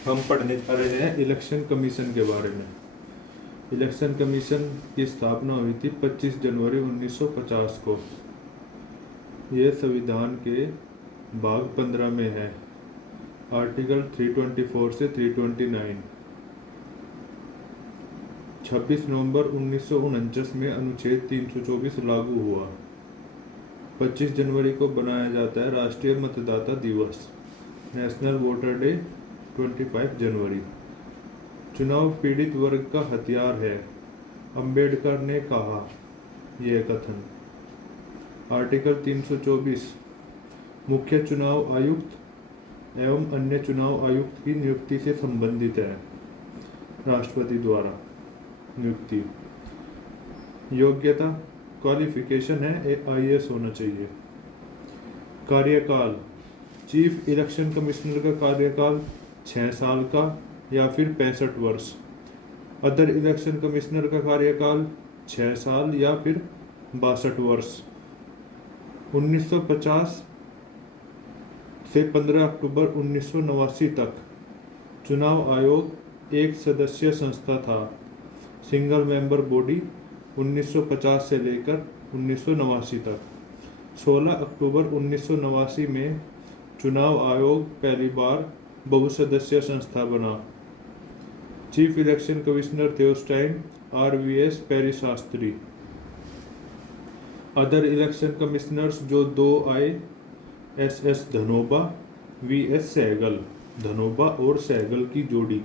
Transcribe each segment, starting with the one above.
हम पढ़ने जा रहे हैं इलेक्शन कमीशन के बारे में। इलेक्शन कमीशन की स्थापना हुई थी 25 जनवरी 1950 को। यह संविधान के भाग 15 में है, आर्टिकल 324 से 329। 26 नवंबर 1949 में अनुच्छेद 324 लागू हुआ। 25 जनवरी को बनाया जाता है राष्ट्रीय मतदाता दिवस, नेशनल वोटर डे 25 जनवरी। चुनाव पीड़ित वर्ग का हथियार है, अंबेडकर ने कहा। यह कथन आर्टिकल 324 मुख्य चुनाव आयुक्त एवं अन्य चुनाव आयुक्त की नियुक्ति से संबंधित है। राष्ट्रपति द्वारा नियुक्ति। योग्यता क्वालिफिकेशन है IAS होना चाहिए। कार्यकाल चीफ इलेक्शन कमिश्नर का कार्यकाल 6 साल का या फिर 65 वर्ष। अदर इलेक्शन कमिश्नर का कार्यकाल 6 साल या फिर 62 वर्ष। 1950 से 15 अक्टूबर 1989 तक चुनाव आयोग एक सदस्य संस्था था, सिंगल मेंबर बॉडी। 1950 से लेकर 1989 तक 16 अक्टूबर 1989 में चुनाव आयोग पहली बार बहुसदस्य संस्था बना। चीफ इलेक्शन कमिश्नर थे उस time RVS Peri Shastri. Other election commissioners जो 2 आए, SS धनोबा, VS सहगल। धनोबा और सहगल की जोड़ी।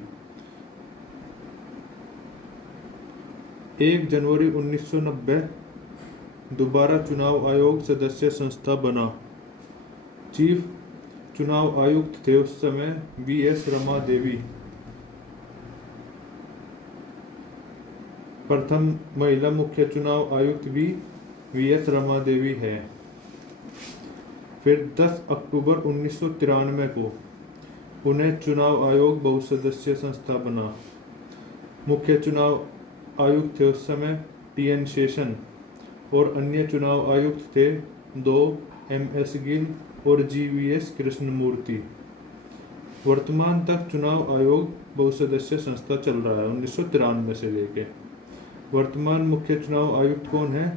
1 जनवरी 1990 दोबारा चुनाव आयोग सदस्य संस्था बना। चीफ चुनाव आयुक्त थे उस समय VS रमा देवी। प्रथम महिला मुख्य चुनाव आयुक्त भी VS रमा देवी है। फिर 10 अक्टूबर 1993 को उन्हें चुनाव आयोग बहुसदस्य संस्था बना। मुख्य चुनाव आयुक्त थे उस समय TN शेषन और अन्य चुनाव आयुक्त थे 2 MS गिल और GVS कृष्णमूर्ति। वर्तमान तक चुनाव आयोग बहुसदस्य संस्था चल रहा है 1993 से लेके। वर्तमान मुख्य चुनाव आयुक्त कौन है?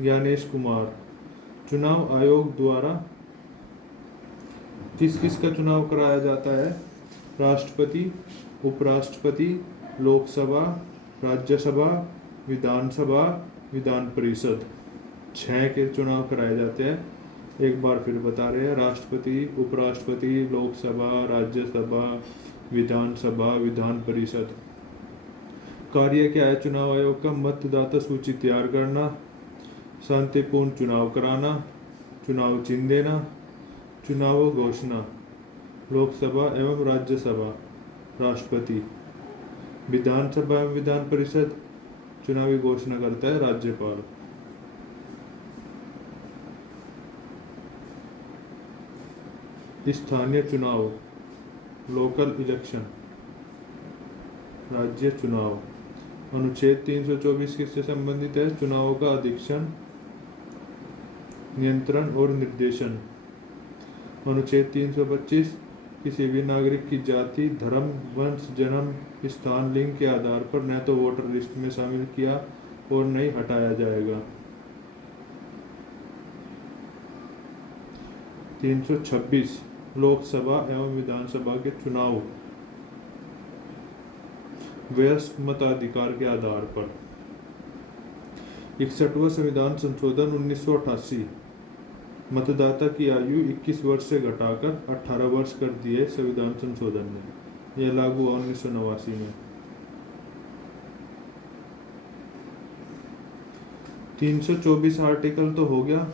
ज्ञानेश कुमार। चुनाव आयोग द्वारा किस किस का चुनाव कराया जाता है? राष्ट्रपति, उपराष्ट्रपति, लोकसभा, राज्यसभा, विधानसभा, विधान परिषद। 6 के चुनाव कराए जाते हैं। एक बार फिर बता रहे हैं, राष्ट्रपति, उपराष्ट्रपति, लोकसभा, राज्यसभा, विधानसभा, विधान परिषद। कार्य क्या है चुनाव आयोग का? मतदाता सूची तैयार करना, शांतिपूर्ण चुनाव कराना, चुनाव चिन्ह देना, चुनाव घोषणा। लोकसभा एवं राज्यसभा राष्ट्रपति, विधानसभा एवं विधान परिषद चुनावी घोषणा करता है राज्यपाल। स्थानीय चुनाव, लोकल इलेक्शन। राज्य चुनाव अनुच्छेद 324 किससे संबंधित है? चुनावों का अधीक्षण, नियंत्रण और निर्देशन। अनुच्छेद 325 किसी भी नागरिक की जाति, धर्म, वंश, जन्म स्थान, लिंग के आधार पर न तो वोटर लिस्ट में शामिल किया और न ही हटाया जाएगा। 326 लोकसभा एवं विधानसभा के चुनाव वयस्क मताधिकार के आधार पर। 61वां संविधान संशोधन 1988 मतदाता की आयु 21 वर्ष से घटाकर 18 वर्ष कर दिए संविधान संशोधन ने। यह लागू हुआ 1989 में। 324 आर्टिकल तो हो गया।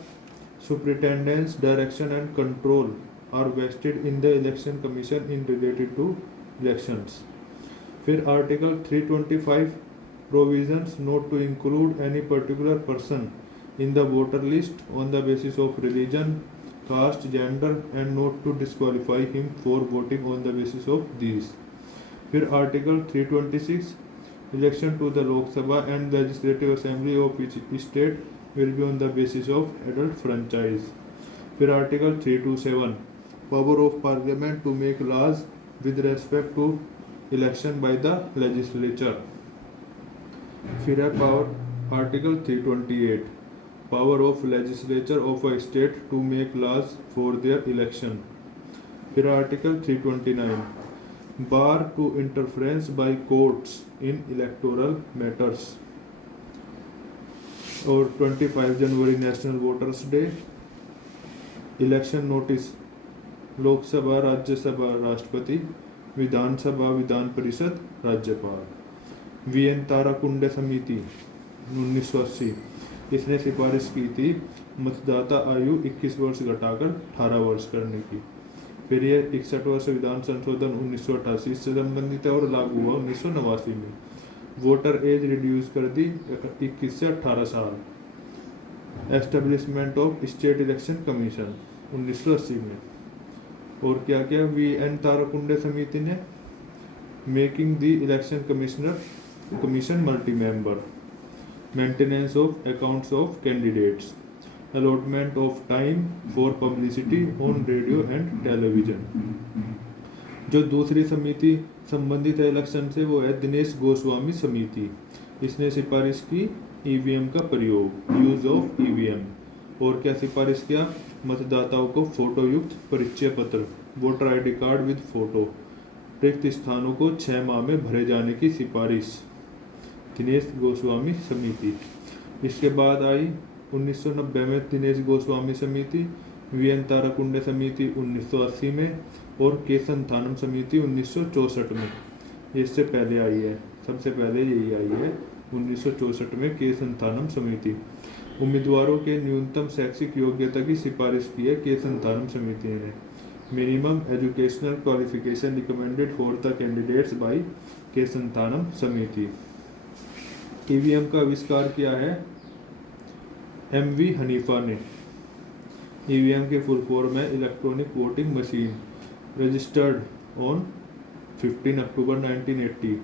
Superintendence, direction and control are vested in the election commission in related to elections. फिर article 325 provisions not to include any particular person in the voter list on the basis of religion, caste, gender and not to disqualify him for voting on the basis of these. फिर article 326 election to the Lok Sabha and Legislative Assembly of each state will be on the basis of adult franchise. फिर article 327 power of parliament to make laws with respect to election by the legislature. फिर है power article 328, power of legislature of a state to make laws for their election. फिर article 329, bar to interference by courts in electoral matters. और 25 जनवरी national voters day. Election notice Lok Sabha, Rajya Sabha, राष्ट्रपति, विधानसभा, विधान परिषद, राज्यपाल। VN ताराकुंडे समिति 1980, इसने सिफारिश की थी मतदाता आयु 21 वर्ष घटाकर 18 वर्ष करने की। फिर ये 61 वर्ष विधान संशोधन 1988 से संबंधित है और लागू हुआ 1989 में। वोटर एज रिड्यूस कर दी 21 से 18 साल। Establishment of state election commission 1980 में। और क्या क्या वीएन ताराकुंडे समिति ने, making the election commission multi member, maintenance of accounts of candidates, allotment of time for publicity on radio and television. जो दूसरी समिति संबंधित है इलेक्शन से वो है दिनेश गोस्वामी समिति। इसने सिफारिश की ईवीएम का प्रयोग, यूज ऑफ ईवीएम। और क्या सिफारिश किया, मतदाताओं को फोटो युक्त परिचय पत्र, voter ID card with photo, रिक्त स्थानों को 6 माह में भरे जाने की सिफारिश, दिनेश गोस्वामी समिति। इसके बाद आई 1990 में दिनेश गोस्वामी समिति, वीएन ताराकुंडे समिति 1980 में और केसनथानम समिति 1964 में। इससे पहले आई है, सबसे पहले यही आई है 1964 में केसनथानम समिति। उम्मीदवारों के न्यूनतम शैक्षिक योग्यता की सिफारिश की है केसनथानम समिति ने। Minimum educational qualification recommended for the candidates by K Santhanam समिति। ईवीएम का आविष्कार किया है एमवी हनीफा ने। ईवीएम के फुल फॉर्म है electronic voting machine, registered on 15 October 1980।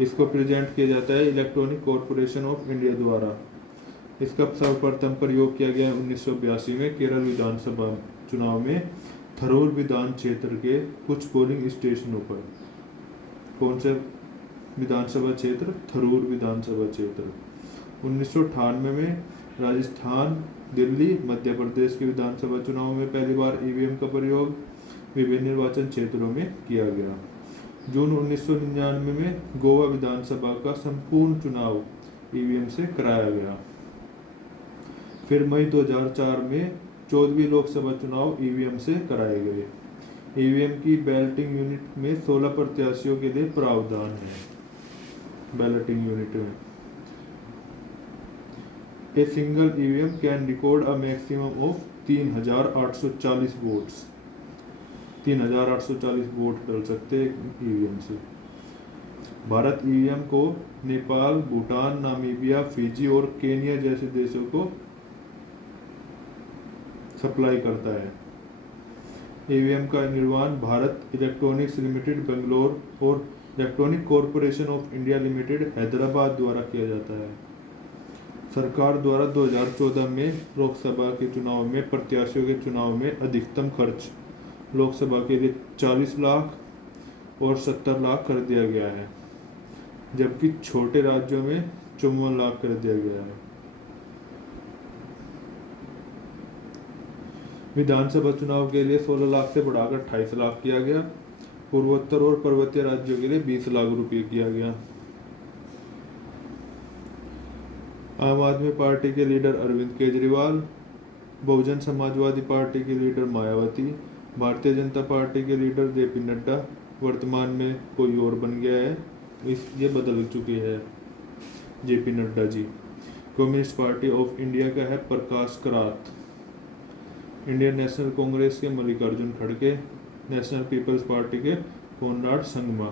इसको प्रेजेंट किया जाता है इलेक्ट्रॉनिक कॉरपोरेशन ऑफ इंडिया द्वारा। इसका सर्वप्रथम प्रयोग किया गया 1982 में केरल विधानसभा चुनाव में थरूर विधान क्षेत्र के कुछ पोलिंग स्टेशनों पर। कौन से विधानसभा क्षेत्र? थरूर विधानसभा क्षेत्र। 1998 में राजस्थान, दिल्ली, मध्य प्रदेश के विधानसभा चुनाव में पहली बार ईवीएम का प्रयोग विभिन्न निर्वाचन क्षेत्रों में किया गया। जून 1999 में गोवा विधानसभा का संपूर्ण चुनाव ईवीएम से कराया गया। फिर मई 2004 में 14वीं लोकसभा चुनाव ईवीएम से कराए गए। ईवीएम की बैलेटिंग यूनिट में 16 प्रत्याशियों के लिए प्रावधान है। बैलेटिंग यूनिट में a single EVM can record a maximum of 3840 votes. 3840 vote डाल सकते हैं ईवीएम से। भारत ईवीएम को नेपाल, भूटान, नामीबिया, फिजी और केनिया जैसे देशों को सप्लाई करता है। ईवीएम का निर्माण भारत इलेक्ट्रॉनिक्स लिमिटेड बेंगलोर और electronic corporation of India limited Hyderabad द्वारा किया जाता है। सरकार द्वारा 2014 में लोकसभा के चुनाव में प्रत्याशियों के चुनाव में अधिकतम खर्च लोकसभा के लिए 40 लाख और 70 लाख कर दिया गया है, जबकि छोटे राज्यों में 54 लाख कर दिया गया है। विधानसभा चुनाव के लिए 16 लाख से बढ़ाकर 28 लाख किया गया। पूर्वोत्तर और पर्वतीय राज्यों के लिए 20 लाख रुपए किया गया। आम आदमी पार्टी के लीडर अरविंद केजरीवाल, बहुजन समाजवादी पार्टी के लीडर मायावती, भारतीय जनता पार्टी के लीडर जेपी नड्डा, वर्तमान में कोई और बन गया है, ये बदल चुके हैं JP Nadda ji. Communist party of India का है Prakash Karat. Indian national Congress के मल्लिकार्जुन खड़गे, नेशनल पीपल्स पार्टी के कोनराड संगमा।